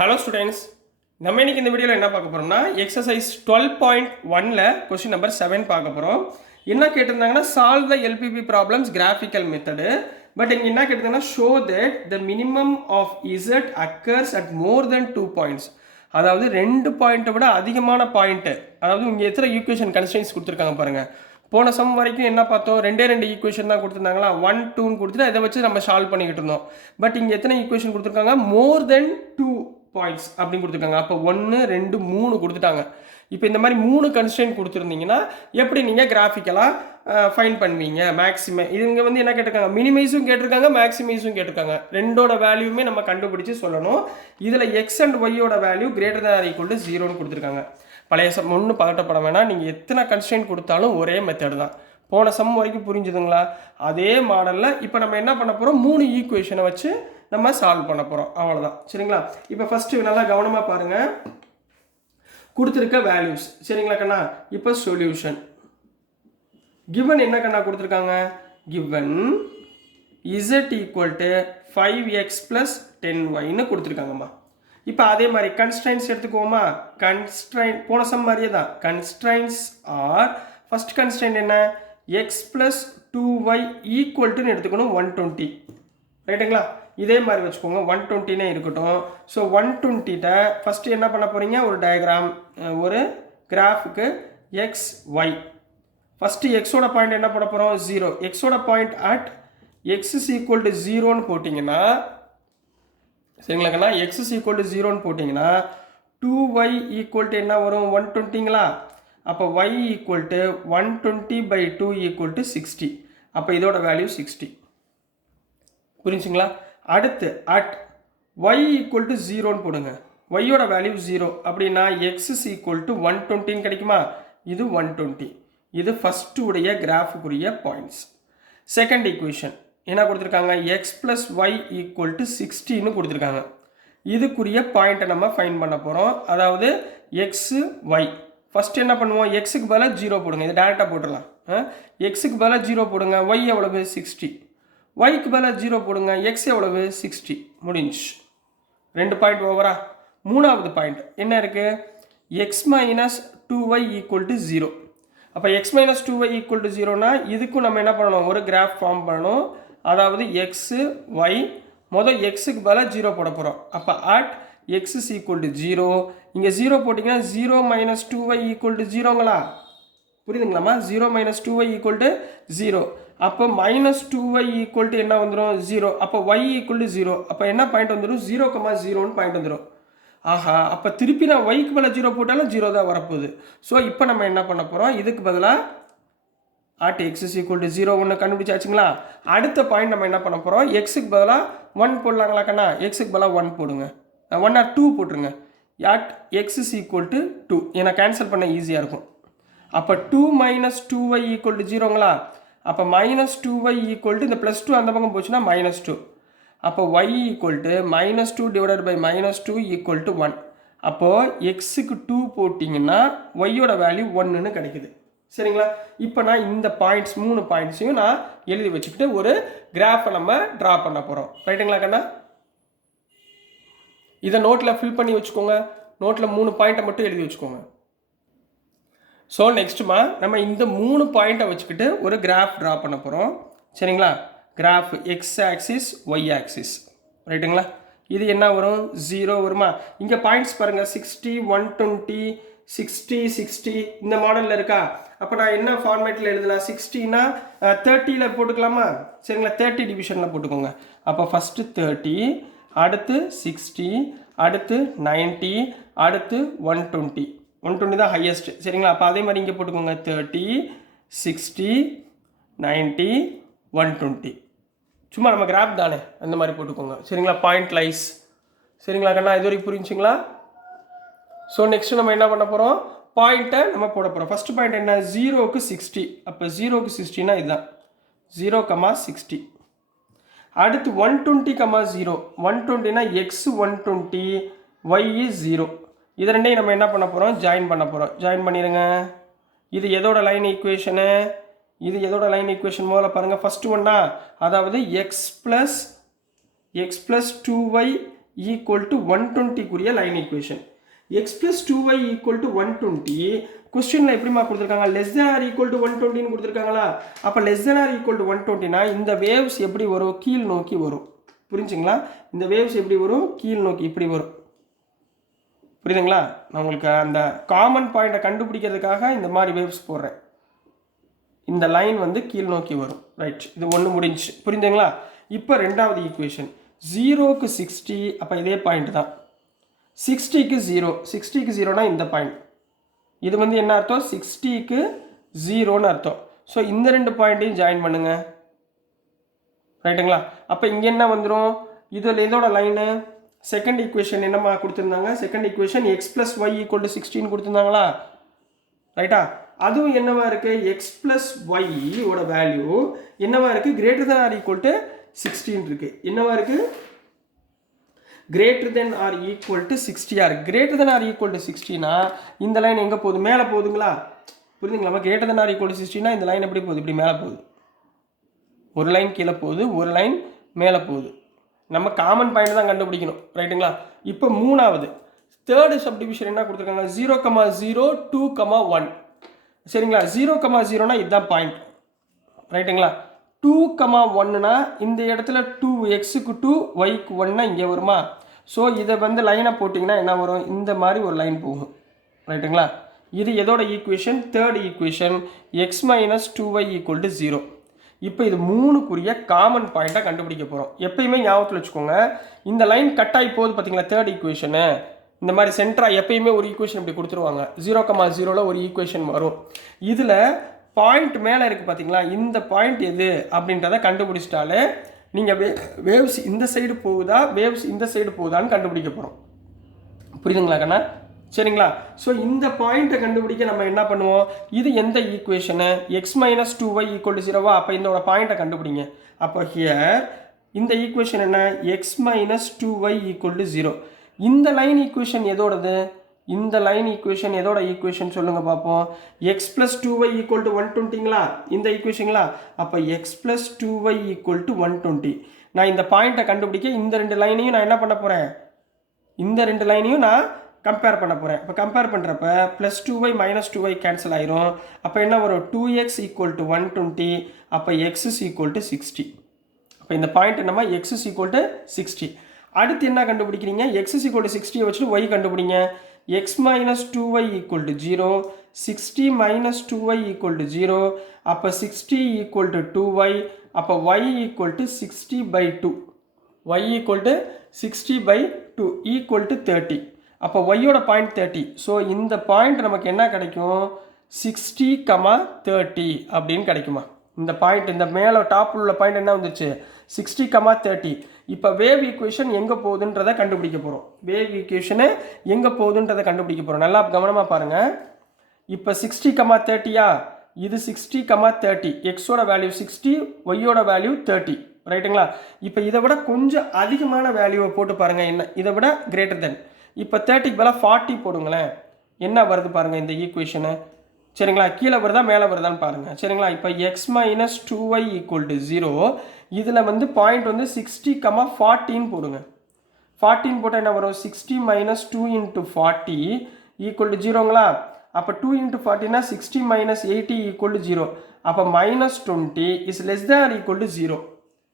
Hello students, நம்ம இன்னைக்கு இந்த வீடியோவில் என்ன பார்க்க போகிறோம்னா எக்ஸசைஸ் 12.1ல் கொஸ்டின் நம்பர் 7 பார்க்க போகிறோம். என்ன கேட்டிருந்தாங்கன்னா solve the LPP problems graphical method. But இங்கே என்ன கேட்டிருந்தாங்கன்னா show that the minimum of z occurs at more than 2 points. அதாவது 2 பாயிண்ட்டை விட அதிகமான பாயிண்ட்டு. அதாவது இங்கே எத்தனை ஈக்குவேஷன் கன்ஸ்ட்ரெயின்ஸ் கொடுத்துருக்காங்க பாருங்கள். போன சம் வரைக்கும் என்ன பார்த்தோம், ரெண்டு ஈக்குவேஷன் தான் கொடுத்துருந்தாங்களா, 1 2ன்னு கொடுத்துட்டு அதை வச்சு நம்ம சால்வ் பண்ணிக்கிட்டு இருந்தோம். பட் இங்கே எத்தனை ஈக்குவேஷன் கொடுத்துருக்காங்க, மோர் தென் 2 பாயிண்ட்ஸ் அப்படின்னு கொடுத்துருக்காங்க. அப்போ 1 2 3 கொடுத்துட்டாங்க. இப்போ இந்த மாதிரி 3 கன்ஸ்ட்ரெயின்ட் கொடுத்துருந்தீங்கன்னா எப்படி நீங்கள் கிராஃபிக்கலாக ஃபைன் பண்ணுவீங்க? மேக்ஸிமம் இவங்க வந்து என்ன கேட்டிருக்காங்க, மினிமைஸும் கேட்டிருக்காங்க, மேக்ஸிமைஸும் கேட்டிருக்காங்க. ரெண்டோட வேல்யூமே நம்ம கண்டுபிடிச்சு சொல்லணும். இதில் எக்ஸ் அண்ட் ஒய்யோட value greater than or equal to 0ன்னு கொடுத்துருக்காங்க. பழைய சம் ஒன்றும் பதட்டப்பட வேணாம், நீங்கள் எத்தனை கன்ஸ்ட்ரெயின்ட் கொடுத்தாலும் ஒரே மெத்தட் தான். போன சம் வரைக்கும் புரிஞ்சுதுங்களா? அதே மாடலில் இப்போ நம்ம என்ன பண்ண போகிறோம், 3 ஈக்குவேஷனை வச்சு நம்ம சால்வ் பண்ண போகிறோம். அவ்வளோதான், சரிங்களா? இப்போ ஃபஸ்ட்டு நல்லா கவனமாக பாருங்கள், கொடுத்துருக்க வேல்யூஸ். சரிங்களா கண்ணா? இப்போ சொல்யூஷன் கிவன் என்ன கண்ணா கொடுத்துருக்காங்க, given z equal to 5x + 10y கொடுத்துருக்காங்கம்மா. இப்போ அதே மாதிரி கன்ஸ்ட்ரைன்ஸ் எடுத்துக்குவோமா. கன்ஸ்ட்ரைன் போன சம் மாதிரியே தான். கன்ஸ்ட்ரைன்ஸ் ஆர் ஃபர்ஸ்ட் கன்ஸ்ட்ரைன்ட் என்ன, x + 2y ஈக்குவல் டுன்னு எடுத்துக்கணும் 120. ரைட்டுங்களா? இதே மாதிரி வச்சுக்கோங்க, 120னே இருக்கட்டும். ஸோ 120ட்ட ஃபஸ்ட்டு என்ன பண்ண போகிறீங்க, ஒரு டயக்ராம், ஒரு கிராஃபுக்கு எக்ஸ் ஒய். ஃபஸ்ட்டு எக்ஸோட பாயிண்ட் என்ன பண்ண போகிறோம், 0. எக்ஸோட பாயிண்ட் அட் x = 0ன்னு போட்டிங்கன்னா, சரிங்களாக்கண்ணா, x = 0ன்னு போட்டிங்கன்னா 2y = என்ன வரும், 120ங்களா? அப்போ y = 120/2 = 60. அப்போ இதோட வேல்யூ 60. புரிஞ்சுங்களா? அடுத்து அட் y = 0ன்னு போடுங்க. y-யோட வேல்யூ 0 அப்படின்னா x = 120 கிடைக்குமா? இது 120. இது ஃபர்ஸ்ட் உடைய கிராஃபுக்குரிய பாயிண்ட்ஸ். செகண்ட் ஈக்குவேஷன் என்ன கொடுத்துருக்காங்க, x + y = 60ன்னு கொடுத்துருக்காங்க. இதுக்குரிய பாயிண்ட்டை நம்ம ஃபைன் பண்ண போகிறோம். அதாவது x y ஃபஸ்ட்டு என்ன பண்ணுவோம், எக்ஸுக்கு பதிலாக 0 போடுங்க. இது டேரெக்டாக போட்டுடலாம். எக்ஸுக்கு பதிலாக 0 போடுங்க, y எவ்வளவு, 60. yக்கு பதிலாக 0 போடுங்க, x எவ்வளவு, 60. முடிஞ்சு. 2 பாயிண்ட் ஓவரா. மூணாவது பாயிண்ட் என்ன இருக்குது, x - 2y = 0. அப்போ x - 2y = 0னா இதுக்கும் நம்ம என்ன பண்ணணும், ஒரு கிராஃப் ஃபார்ம் பண்ணணும். அதாவது x y மொதல் எக்ஸுக்கு பதிலாக 0 போட போகிறோம். அப்போ அட் x = 0. இங்கே 0 போட்டிங்கன்னா 0 - 2y = 0ங்களா? புரியுதுங்களாம்மா? 0 - 2y = 0. அப்போ -2y = என்ன வந்துடும், 0. அப்போ y = 0. அப்போ என்ன பாயிண்ட் வந்துடும், 0,0ன்னு பாயிண்ட் வந்துடும். ஆஹா, அப்போ திருப்பி நான் yக்கு பதிலாக 0 போட்டாலும் 0 தான் வரப்போகுது. ஸோ இப்போ நம்ம என்ன பண்ண போகிறோம், இதுக்கு பதிலாக அட் x = 0 ஒன்று கண்டுபிடிச்சாச்சுங்களா? அடுத்த பாயிண்ட் நம்ம என்ன பண்ண போகிறோம், எக்ஸுக்கு பதிலாக 1 போடலாங்களா கண்ணா? எக்ஸுக்கு பதிலாக 1 போடுங்க, 1 or 2 போட்டுருங்க. At x = 2. ஏன்னா கேன்சல் பண்ண ஈஸியாக இருக்கும். அப்போ 2 - 2y = 0ங்களா? அப்போ -2y = இந்த +2 அந்த பக்கம் போச்சுன்னா -2. அப்போ y = -2 / -2 = 1. அப்போது எக்ஸுக்கு 2 போட்டிங்கன்னா ஒய்யோட வேல்யூ 1ன்னு கிடைக்குது. சரிங்களா? இப்போ நான் இந்த பாயிண்ட்ஸ் 3 பாயிண்ட்ஸையும் நான் எழுதி வச்சுக்கிட்டு ஒரு கிராஃபை நம்ம ட்ரா பண்ண போகிறோம். ரைட்டுங்களா கண்ணா? இதை நோட்டில் ஃபில் பண்ணி வச்சுக்கோங்க. நோட்டில் 3 பாயிண்ட்டை மட்டும் எழுதி வச்சுக்கோங்க. ஸோ நெக்ஸ்ட்டுமா நம்ம இந்த 3 பாயிண்ட்டை வச்சுக்கிட்டு ஒரு கிராஃப் ட்ரா பண்ண போகிறோம். சரிங்களா? Graph X axis Y axis. ரைட்டுங்களா? இது என்ன வரும், 0 வருமா? இங்கே பாயிண்ட்ஸ் பாருங்கள், 60 120 60 60 இந்த மாடலில் இருக்கா? அப்போ நான் என்ன ஃபார்மேட்டில் எழுதலாம், 60னா 30ல் போட்டுக்கலாமா? சரிங்களா? 30 டிவிஷனில் போட்டுக்கோங்க. அப்போ ஃபஸ்ட்டு 30, அடுத்து 60, அடுத்து 90, அடுத்து 120. 120 தான் ஹையஸ்ட். சரிங்களா? அப்போ அதே மாதிரி இங்கே போட்டுக்கோங்க, 30 60 90 120. சும்மா நம்ம கிராஃப் தானே, அந்த மாதிரி போட்டுக்கோங்க. சரிங்களா? Point lies. சரிங்களா கண்ணா? இது வரைக்கும் புரிஞ்சுங்களா? ஸோ நெக்ஸ்ட்டு நம்ம என்ன பண்ண போகிறோம், பாயிண்ட்டை நம்ம போட போகிறோம். ஃபஸ்ட்டு பாயிண்ட் என்ன, 0க்கு 60. அப்போ 0க்கு 60னா இதுதான் 0,60. அடுத்து 120,0. 120னா x 120 y 0. இது ரெண்டையும் நம்ம என்ன பண்ண போகிறோம், ஜாயின் பண்ண போகிறோம். ஜாயின் பண்ணிடுங்க. இது எதோட லைன் ஈக்குவேஷனு, இது எதோட லைன் ஈக்குவேஷன் முதல்ல பாருங்கள். ஃபஸ்ட்டு ஒன்றா, அதாவது x + 2y equal to 120 line equation. X plus 2y equal to 120 கொஸ்டினில் எப்படிமா கொடுத்துருக்காங்க, less than or equal to 120 கொடுத்துருக்காங்களா. அப்போ less than or equal to 120னா இந்த வேவ்ஸ் எப்படி வரும், கீழ் நோக்கி வரும். புரிஞ்சுங்களா, இந்த வேவ்ஸ் எப்படி வரும், கீழ் நோக்கி இப்படி வரும். புரியுதுங்களா, நான் உங்களுக்கு அந்த காமன் பாயிண்ட்டை கண்டுபிடிக்கிறதுக்காக இந்த மாதிரி வேவ்ஸ் போடுறேன். இந்த லைன் வந்து கீழ் நோக்கி வரும். ரைட், இது ஒன்று முடிஞ்சு. புரிஞ்சுங்களா. இப்போ ரெண்டாவது ஈக்குவேஷன் 0க்கு 60, அப்போ இதே பாயிண்ட் தான். 60க்கு 0, 60க்கு 0னா இந்த பாயிண்ட். இது வந்து என்ன அர்த்தம், 60க்கு 0ன்னு அர்த்தம். ஸோ இந்த ரெண்டு பாயிண்ட்டையும் ஜாயின் பண்ணுங்க. ரைட்டுங்களா. அப்போ இங்கே என்ன வந்துடும், இதில் இதோட லைனு செகண்ட் ஈக்குவேஷன் என்னம்மா கொடுத்துருந்தாங்க, second equation X plus Y equal to 16 கொடுத்துருந்தாங்களா. ரைட்டா, அதுவும் என்னவா இருக்குது, எக்ஸ் ப்ளஸ் ஒய்யோட வேல்யூ என்னவா இருக்குது, greater than or equal to 16 இருக்குது. என்னவா இருக்குது, greater than or equal to 60 or greater than or equal to 60னா இந்த லைன் எங்கே போகுது, மேலே போகுதுங்களா. புரியுதுங்களா, greater than or equal to 60னா இந்த லைன் எப்படி போகுது, இப்படி மேலே போகுது. ஒரு லைன் கீழே போகுது, ஒரு லைன் மேலே போகுது. நம்ம காமன் பாயிண்ட் தான் கண்டுபிடிக்கணும். ரைட்டுங்களா. இப்போ மூணாவது தேர்டு சப்டிவிஷன் என்ன கொடுத்துருக்காங்க, 0,0 2,1. சரிங்களா, 0,0னா இதுதான் பாயிண்ட். ரைட்டுங்களா. 2,1னா இந்த இடத்துல 2 எக்ஸுக்கு 2 ஒய்க்கு 1னா இங்கே வருமா. ஸோ இதை வந்து லைனை போட்டிங்கன்னா என்ன வரும், இந்த மாதிரி ஒரு லைன் போகும். ரைட்டுங்களா. இது எதோட equation, third equation X minus 2y equal to 0. இப்போ இது மூணுக்குரிய காமன் பாயிண்ட்டாக கண்டுபிடிக்க போகிறோம். எப்பயுமே ஞாபகத்தில் வச்சுக்கோங்க, இந்த லைன் கட் ஆகி போகுது பார்த்தீங்களா, தேர்ட் ஈக்குவேஷனு இந்த மாதிரி சென்டராக எப்பயுமே ஒரு ஈக்குவேஷன் இப்படி கொடுத்துருவாங்க. 0,0ல் ஒரு ஈக்குவேஷன் வரும். இதில் பாயிண்ட் மேலே இருக்குது பார்த்தீங்களா, இந்த பாயிண்ட் எது அப்படின்றத கண்டுபிடிச்சிட்டாலே நீங்கள் வேவ்ஸ் இந்த சைடு போகுதா, வேவ்ஸ் இந்த சைடு போகுதான்னு கண்டுபிடிக்க போகிறோம். புரியுதுங்களா கண்ணா. சரிங்களா. ஸோ இந்த பாயிண்ட்டை கண்டுபிடிக்க நம்ம என்ன பண்ணுவோம், இது எந்த equation, x minus 2y equal to 0வா. அப்போ இதோட பாயிண்ட்டை கண்டுபிடிங்க. அப்போ ஹியர் இந்த ஈக்குவேஷன் என்ன, X minus 2y equal to 0. இந்த லைன் ஈக்குவேஷன் எதோடது, இந்த லைன் ஈக்குவேஷன் எதோட ஈக்குவேஷன் சொல்லுங்கள் பார்ப்போம். X plus 2y equal to 120ங்களா, இந்த ஈக்குவேஷங்களா. அப்போ X plus 2y equal to 120. நான் இந்த பாயிண்ட்டை கண்டுபிடிக்க இந்த ரெண்டு லைனையும் நான் என்ன பண்ண போகிறேன், இந்த ரெண்டு லைனையும் நான் கம்பேர் பண்ண போகிறேன். இப்போ கம்பேர் பண்ணுறப்ப plus 2y minus 2y cancel ஆயிரும். அப்போ என்ன வரும், 2x ஈக்குவல் டு 120. அப்போ எக்ஸ் இஸ் ஈக்குவல் டு 60. அப்போ இந்த பாயிண்ட் என்னமா, எக்ஸ் இஸ் ஈக்குவல் டு 60. அடுத்து என்ன கண்டுபிடிக்கிறீங்க, எக்ஸ் இஸ் ஈக்குவல் டு 60 வச்சுட்டு y கண்டுபிடிங்க. X minus 2y equal to 0, 60 minus 2y equal to 0. அப்போ 60 ஈக்குவல் டு 2y. அப்போ y equal to 60/2. y equal to 60/2 equal to 30. அப்போ ஒய்யோட பாயிண்ட் 30. ஸோ இந்த point நமக்கு என்ன கிடைக்கும், 60,30 அப்படின்னு கிடைக்குமா. இந்த பாயிண்ட் இந்த மேலே டாப்பில் உள்ள பாயிண்ட் என்ன வந்துச்சு, 60,30. இப்போ வேவ் ஈக்குவேஷன் எங்கே போகுதுன்றதை கண்டுபிடிக்க போகிறோம். வேவ் ஈக்குவேஷனு எங்கே போகுதுன்றதை கண்டுபிடிக்க போகிறோம். நல்லா கவனமாக பாருங்கள். இப்போ 60,30யா, இது 60,30. எக்ஸோட வேல்யூ 60, ஒய்யோட வேல்யூ 30. ரைட்டுங்களா. இப்போ இதை விட கொஞ்சம் அதிகமான வேல்யூவை போட்டு பாருங்கள், என்ன இதை விட கிரேட்டர் தென். இப்போ 30க்கு பதிலாக 40 போடுங்களேன், என்ன வருது பாருங்கள் இந்த ஈக்குவேஷனு. சரிங்களா, கீழே வருதா மேலே வருதான்னு பாருங்கள். சரிங்களா. இப்போ X minus 2y equal to 0. இதில் வந்து பாயிண்ட் வந்து 60,40 போடுங்க. 14 போட்டால் என்ன வரும், 60 மைனஸ் 2 இன்ட்டு 40 ஈக்குவல் டு 0ங்களா. அப்போ 2 இன்ட்டு 40னா 60 மைனஸ் 80 ஈக்குவல் டு 0. அப்போ minus 20 is less than equal to 0,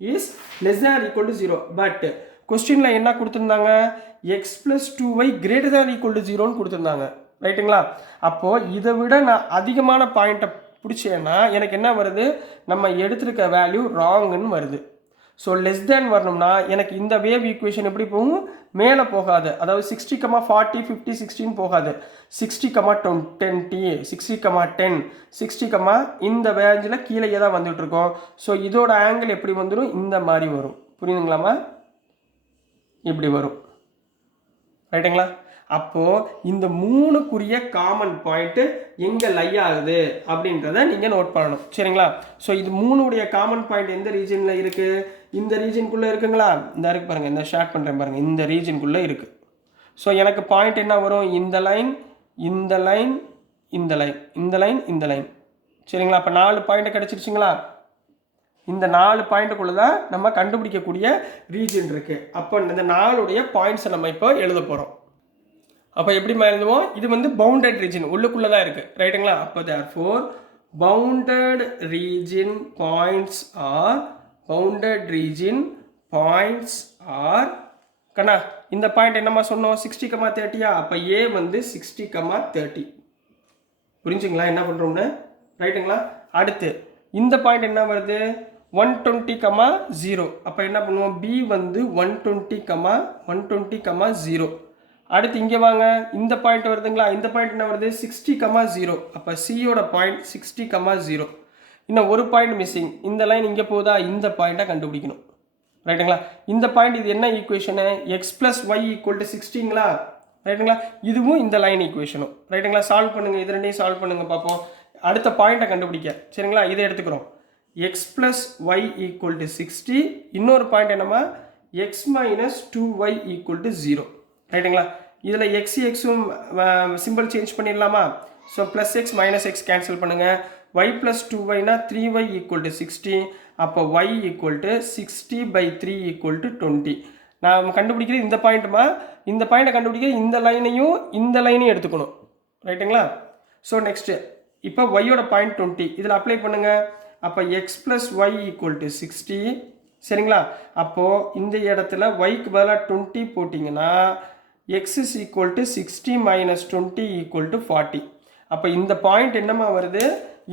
is less than equal to 0. But கொஸ்டினில் என்ன கொடுத்துருந்தாங்க, x plus 2y greater than equal to 0ன்னு கொடுத்துருந்தாங்க. ரைட்டுங்களா. அப்போது இதை விட நான் அதிகமான பாயிண்ட்டை பிடிச்சேன்னா எனக்கு என்ன வருது, நம்ம எடுத்துருக்க வேல்யூ ராங்குன்னு வருது. ஸோ லெஸ் தேன் வரணும்னா எனக்கு இந்த வேவ் ஈக்குவேஷன் எப்படி போகும், மேலே போகாது. அதாவது 60,40 50 16 போகாது. 60,20 60,10 60, இந்த வேஞ்சில் கீழே தான் வந்துட்டுருக்கோம். ஸோ இதோட ஆங்கிள் எப்படி வந்துடும், இந்த மாதிரி வரும். புரியுதுங்களாமா, இப்படி வரும். ரைட்டுங்களா. அப்போது இந்த மூணுக்குரிய காமன் பாயிண்ட்டு எங்கே லை ஆகுது அப்படின்றத நீங்கள் நோட் பண்ணணும். சரிங்களா. ஸோ இது மூணுடைய காமன் பாயிண்ட் எந்த ரீஜனில் இருக்குது, இந்த ரீஜனுக்குள்ளே இருக்குங்களா. இந்த இருக்கு பாருங்கள், இந்த ஷேர் பண்ணுறேன் பாருங்கள், இந்த ரீஜனுக்குள்ளே இருக்குது. ஸோ எனக்கு பாயிண்ட் என்ன வரும், இந்த லைன் இந்த லைன் இந்த லைன் இந்த லைன் இந்த லைன். சரிங்களா. அப்போ 4 பாயிண்ட்டை கிடச்சிருச்சுங்களா. இந்த 4 பாயிண்ட்டுக்குள்ள தான் நம்ம கண்டுபிடிக்கக்கூடிய ரீஜன் இருக்குது. அப்போ இந்த 4உடைய பாயிண்ட்ஸை நம்ம இப்போ எழுத போகிறோம். அப்போ எப்படி எழுதுவோம்? இது வந்து பவுண்டட் ரீஜன், உள்ளுக்குள்ளே தான் இருக்குது, ரைட்டுங்களா? அப்போ therefore bounded region points are கண்ணா இந்த பாயிண்ட் என்னம்மா சொன்னோம்? 60,30. அப்போ ஏ வந்து 60,30. புரிஞ்சுங்களா என்ன பண்ணுறோம்னு? ரைட்டுங்களா? அடுத்து இந்த பாயிண்ட் என்ன வருது? 120,0. அப்போ என்ன பண்ணுவோம்? பி வந்து 120,0. அடுத்து இங்கே வாங்க, இந்த பாயிண்ட் வருதுங்களா? இந்த பாயிண்ட் என்ன வருது? 60,0. அப்போ சியோட பாயிண்ட் 60,0. இன்னும் ஒரு பாயிண்ட் மிஸ்ஸிங். இந்த லைன் இங்கே போகுதா? இந்த பாயிண்ட்டை கண்டுபிடிக்கணும், ரைட்டுங்களா? இந்த பாயிண்ட் இது என்ன equation? X plus Y equal to 60ங்களா, ரைட்டுங்களா? இதுவும் இந்த லைன் ஈக்குவேஷனும், ரைட்டுங்களா? சால்வ் பண்ணுங்கள், இது ரெண்டையும் சால்வ் பண்ணுங்கள் பார்ப்போம். அடுத்த பாயிண்ட்டை கண்டுபிடிக்க, சரிங்களா? இதை எடுத்துக்கிறோம். X plus Y equal to 60. இன்னொரு பாயிண்ட் என்னம்மா? X minus 2y equal to 0, ரைட்டுங்களா? இதில் எக்ஸும் சிம்பிள் சேஞ்ச் பண்ணிடலாமா? So plus x minus x cancel பண்ணுங்கள். ஒய் ப்ளஸ் 2yனா 3y ஈக்குவல் டு 60. அப்போ y equal to 60/3 equal to 20. நான் கண்டுபிடிக்கிறது இந்த பாயிண்ட்டுமா. இந்த பாயிண்ட்டை கண்டுபிடிக்கிறது இந்த லைனையும் எடுத்துக்கணும், ரைட்டுங்களா? ஸோ நெக்ஸ்ட்டு இப்போ ஒய்யோட பாயிண்ட் 20 இதில் அப்ளை பண்ணுங்கள். அப்போ X plus Y equal to 60, சரிங்களா? அப்போது இந்த இடத்துல ஒய்க்கு பதிலாக 20 போட்டிங்கன்னா X is equal to 60 minus 20 equal to 40. அப்போ இந்த பாயிண்ட் என்னமா வருது?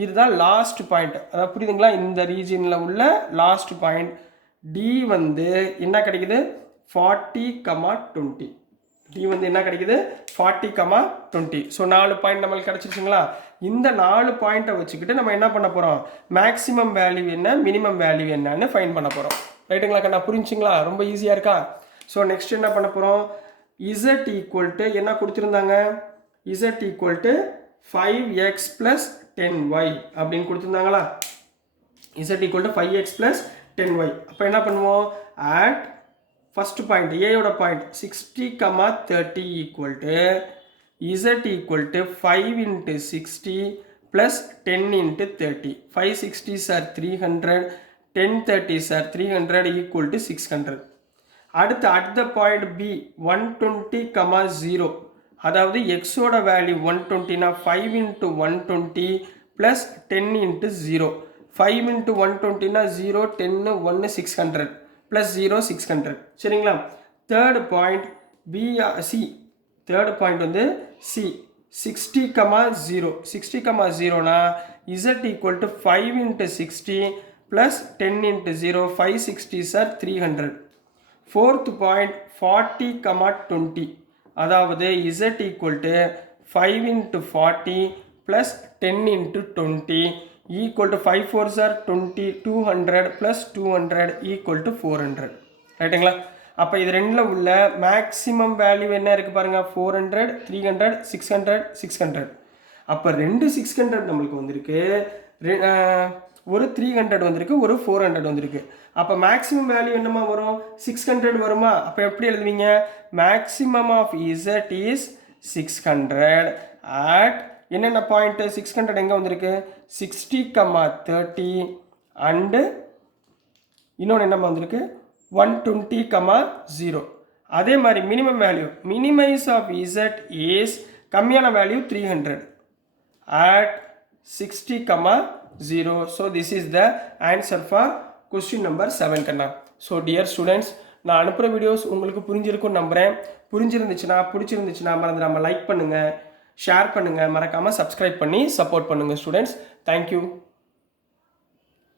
இதுதான் லாஸ்ட் பாயிண்ட், அதாவது புரியுதுங்களா? இந்த ரீஜனில் உள்ள லாஸ்ட் பாயிண்ட் டி வந்து என்ன கிடைக்குது? 40,20. டி வந்து என்ன கிடைக்குது? 40,20. ஸோ 4 பாயிண்ட் நம்மளுக்கு கிடச்சிருச்சுங்களா? இந்த 4 பாயிண்ட்டை வச்சுக்கிட்டு நம்ம என்ன பண்ண போகிறோம்? மேக்ஸிமம் வேல்யூ என்ன, மினிமம் வேல்யூ என்னன்னு ஃபைண்ட் பண்ண போகிறோம், ரைட்டுங்களா? கண்ணா புரிஞ்சுங்களா? ரொம்ப ஈஸியாக இருக்கா? ஸோ நெக்ஸ்ட் என்ன பண்ண போகிறோம்? இசட் ஈக்குவல் டு என்ன கொடுத்துருந்தாங்க? Z equal to 5x plus 10y அப்படின்னு கொடுத்துருந்தாங்களா? Z equal to 5x plus 10y. அப்போ என்ன பண்ணுவோம்? ஆட் ஃபர்ஸ்ட் பாயிண்ட் ஏயோட point 60,30 equal to z equal to 5 into 60 plus 10 into 30. 5 60s are 300, 10 30s are 300 equal to 600. அடுத்து at the point B 120,0. அதாவது xோட வேல்யூ 120னா 5 into 120 plus 10 into 0. 5 into 120னா 0, 10, 1, 600 plus 0, 600. சரிங்களா? Third point C. Third point வந்து C 60,0. 60,0னா z equal to 5 into 60 plus 10 into 0. 5 60s are 300. Fourth point 40,20. அதாவது z equal to 5 into 40 plus 10 into 20 equal to 5 4s are 20. 200 plus 200 equal to 400. ரைட்டுங்களா? அப்போ இது ரெண்டில் உள்ள மேக்ஸிமம் வேல்யூ என்ன இருக்குது பாருங்கள்? 400, 300, 600, 600. அப்போ 2 600 நம்மளுக்கு வந்திருக்கு, ஒரு 300 வந்திருக்கு, ஒரு 400 வந்திருக்கு. அப்போ மேக்ஸிமம் வேல்யூ என்னமா வரும்? 600 வருமா? அப்போ எப்படி எழுதுவீங்க? Maximum of Z is 600 at என்னென்ன பாயிண்ட்டு? 600 எங்கே வந்திருக்கு? 60,30 அண்டு இன்னொன்று என்னமா வந்திருக்கு? 120,0. அதே மாதிரி minimum value, minimise of Z is கம்மியான value 300 at 60,0. So this is the answer for question number 7 கண்ணா. ஸோ டியர் ஸ்டூடெண்ட்ஸ், நான் அனுப்புகிற வீடியோஸ் உங்களுக்கு புரிஞ்சிருக்கும்னு நம்புகிறேன். பிடிச்சிருந்துச்சுன்னா மறந்துடாமல் லைக் பண்ணுங்கள், ஷேர் பண்ணுங்கள், மறக்காமல் சப்ஸ்கிரைப் பண்ணி சப்போர்ட் பண்ணுங்கள் ஸ்டூடெண்ட்ஸ். தேங்க்யூ.